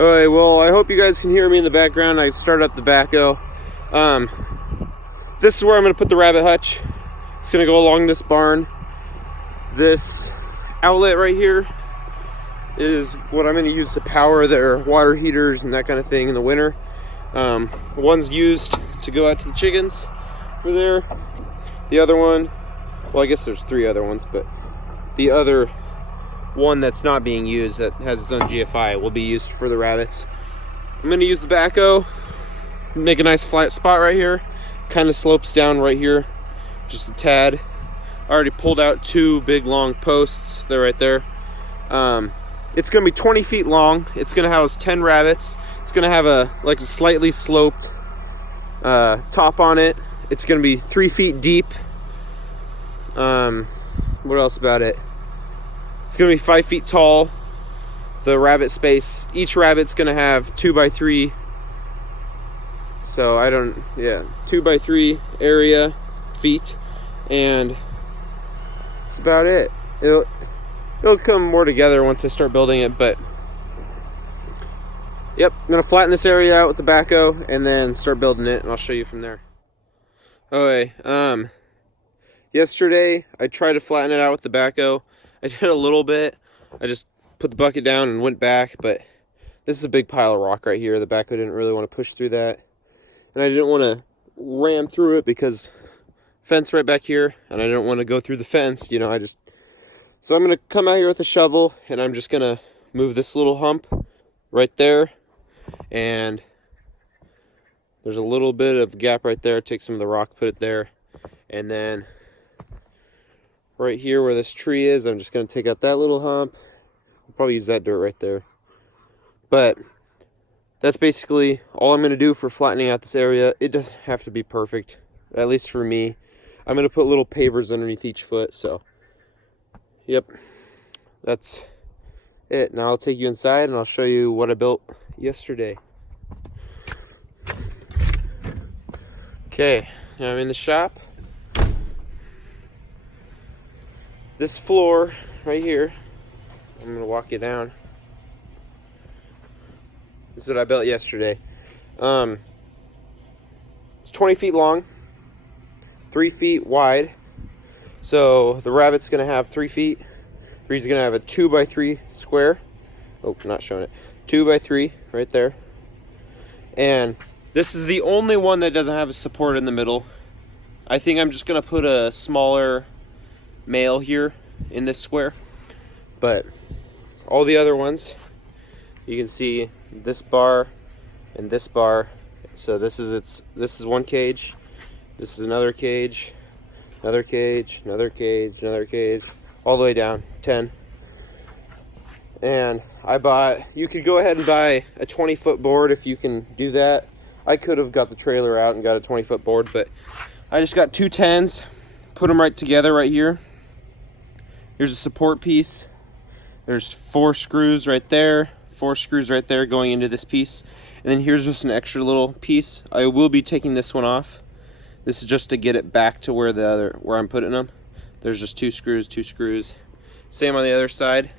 Alright, well, I hope you guys can hear me in the background. I start up the backhoe. This is where I'm going to put the rabbit hutch. It's going to go along this barn. This outlet right here is what I'm going to use to power their water heaters and that kind of thing in the winter. One's used to go out to the chickens for there. The other one, well, I guess there's 3 other ones, but the other one that's not being used, that has its own GFI, will be used for the rabbits. I'm going to use the backhoe, make a nice flat spot right here. Kind of slopes down right here, just a tad. I already pulled out 2 big long posts. They're right there. It's going to be 20 feet long. It's going to house 10 rabbits. It's going to have a slightly sloped top on it. It's going to be 3 feet deep. What else about it? It's going to be 5 feet tall. The rabbit space, each rabbit's going to have 2 by 3. So 2 by 3 area feet, and that's about it. It'll come more together once I start building it, but yep, I'm gonna flatten this area out with the backhoe and then start building it, and I'll show you from there. Okay, yesterday I tried to flatten it out with the backhoe. I did a little bit. I just put the bucket down and went back, but this is a big pile of rock right here. The backhoe didn't really want to push through that, and I didn't want to ram through it because fence right back here, and I didn't want to go through the fence, you know. So I'm gonna come out here with a shovel, and I'm just gonna move this little hump right there, and there's a little bit of gap right there. Take some of the rock, put it there, and then right here where this tree is, I'm just gonna take out that little hump. I'll probably use that dirt right there, but that's basically all I'm gonna do for flattening out this area. It doesn't have to be perfect, at least for me. I'm gonna put little pavers underneath each foot, so yep, that's it. Now I'll take you inside and I'll show you what I built yesterday. Okay, now I'm in the shop. This floor right here, I'm gonna walk you down. This is what I built yesterday. It's 20 feet long, 3 feet wide. So the rabbit's gonna have 3 feet. He's gonna have a 2 by 3 square. Oh, not showing it. 2 by 3 right there. And this is the only one that doesn't have a support in the middle. I think I'm just gonna put a smaller male here in this square. But all the other ones, you can see this bar and this bar. So this is one cage. This is another cage. Another cage, another cage, another cage, all the way down, 10. And you could go ahead and buy a 20-foot board if you can do that. I could have got the trailer out and got a 20-foot board, but I just got 2 10s, put them right together right here. Here's a support piece. There's 4 screws right there, 4 screws right there going into this piece. And then here's just an extra little piece. I will be taking this one off. This is just to get it back to where I'm putting them. There's just 2 screws, 2 screws. Same on the other side.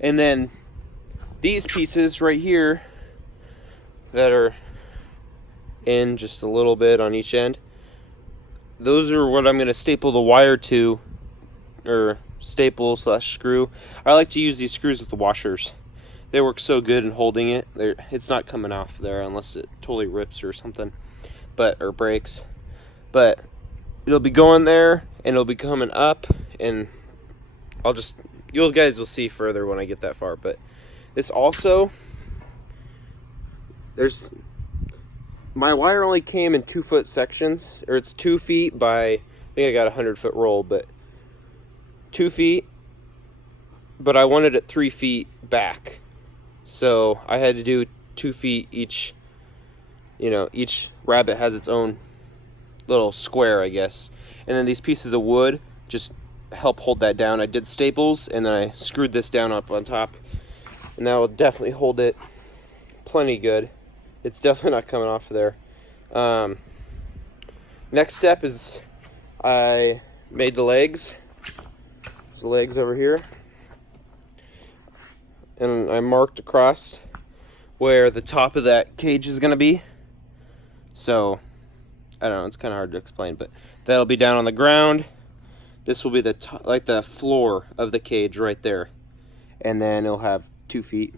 And then these pieces right here that are in just a little bit on each end, those are what I'm going to staple the wire to, or staple / screw. I like to use these screws with the washers. They work so good in holding it. It's not coming off there unless it totally rips or something, or breaks. But it'll be going there, and it'll be coming up, and you guys will see further when I get that far. But this also, my wire only came in 2-foot sections, or it's 2 feet by, I think I got a 100-foot roll, but 2 feet, but I wanted it 3 feet back. So I had to do 2 feet each. You know, each rabbit has its own little square, I guess. And then these pieces of wood just help hold that down. I did staples, and then I screwed this down up on top, and that will definitely hold it plenty good. It's definitely not coming off of there. Next step is I made the legs. There's the legs over here, and I marked across where the top of that cage is gonna be. So I don't know, it's kind of hard to explain, but that'll be down on the ground. This will be the like the floor of the cage right there, and then it'll have 2 feet.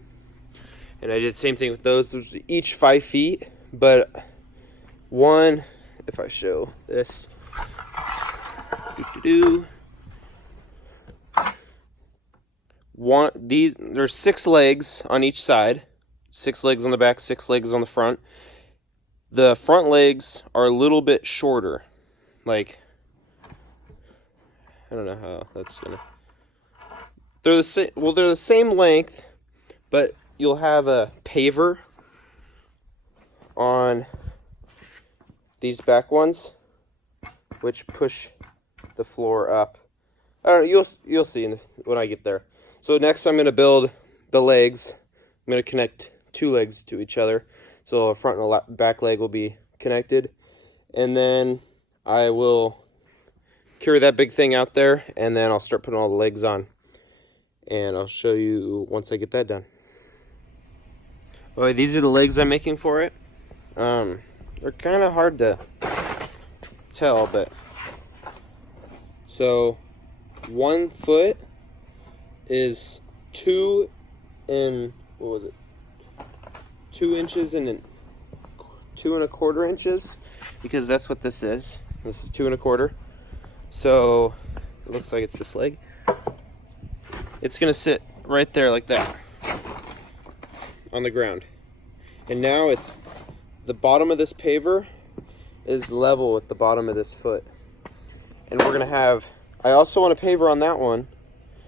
And I did the same thing with those. Those are each 5 feet, but one, if I show this, one, these, there's 6 legs on each side, 6 legs on the back, 6 legs on the front. The front legs are a little bit shorter, like, I don't know how that's gonna, they're the same, well, they're the same length, but you'll have a paver on these back ones, which push the floor up. I don't know, you'll see when I get there. So next I'm gonna build the legs. I'm gonna connect 2 legs to each other, so a front and a back leg will be connected, and then I will carry that big thing out there, and then I'll start putting all the legs on, and I'll show you once I get that done. Okay, these are the legs I'm making for it. They're kind of hard to tell, but so 1 foot is 2 and what was it? 2 inches and 2 1/4 inches, because that's what this is. This is 2 1/4. So it looks like it's this leg. It's gonna sit right there like that on the ground, and now it's the bottom of this paver is level with the bottom of this foot, and we're gonna have, I also want a paver on that one,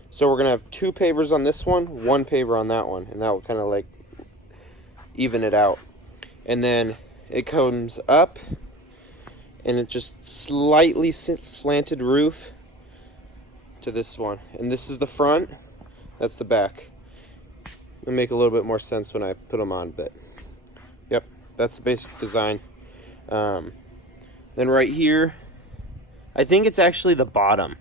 so we're gonna have 2 pavers on this one, 1 paver on that one, and that will kind of like even it out. And then it comes up, and it just slightly slanted roof to this one, and this is the front, that's the back. It'll make a little bit more sense when I put them on, but yep, that's the basic design. Then right here, I think it's actually the bottom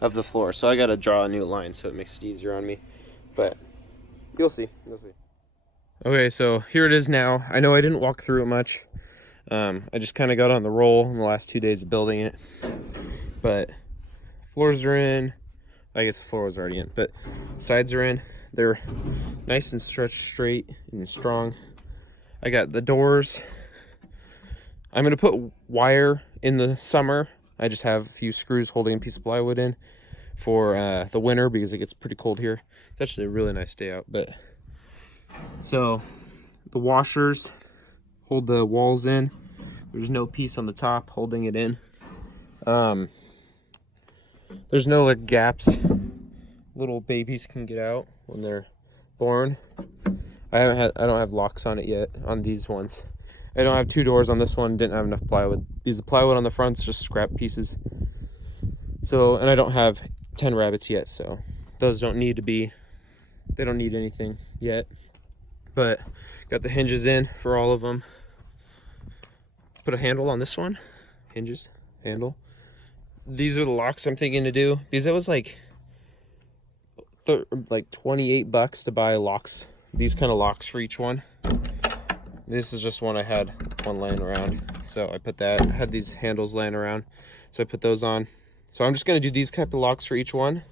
of the floor, so I gotta draw a new line so it makes it easier on me, but you'll see. Okay, so here it is now. I know I didn't walk through it much. I just kind of got on the roll in the last 2 days of building it, but floors are in. I guess the floor was already in, but sides are in. They're nice and stretched straight and strong. I got the doors. I'm gonna put wire in the summer. I just have a few screws holding a piece of plywood in for the winter, because it gets pretty cold here. It's actually a really nice day out, but so the washers hold the walls in. There's no piece on the top holding it in. There's no like gaps little babies can get out when they're born. I don't have locks on it yet on these ones. I don't have 2 doors on this one. Didn't have enough plywood, because the plywood on the front's just scrap pieces. So, and I don't have 10 rabbits yet, so those don't need to be, they don't need anything yet. But got the hinges in for all of them. Put a handle on this one. Hinges, handle. These are the locks I'm thinking to do, because it was like 28 bucks to buy locks, these kind of locks for each one. This is just one I had one laying around, so I put that. I had these handles laying around, so I put those on. So I'm just gonna do these type of locks for each one,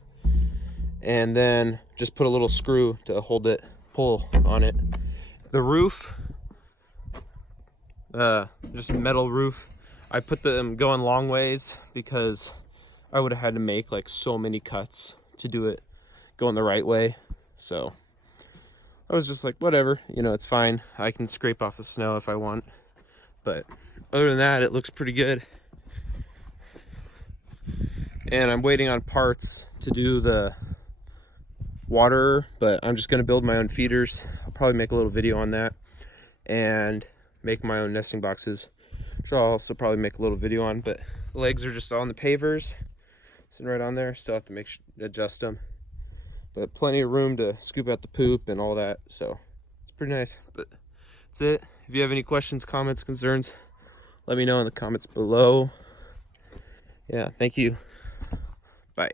and then just put a little screw to hold it, pull on it. The roof, just metal roof. I put them going long ways because I would have had to make like so many cuts to do it going the right way. So I was just like, whatever, you know, it's fine. I can scrape off the snow if I want. But other than that, it looks pretty good. And I'm waiting on parts to do the water, but I'm just gonna build my own feeders. I'll probably make a little video on that and make my own nesting boxes, which I'll also probably make a little video on. But the legs are just on the pavers, sitting right on there. Still have to adjust them, but plenty of room to scoop out the poop and all that, so it's pretty nice. But that's it. If you have any questions, comments, concerns, let me know in the comments below. Yeah, thank you. Bye.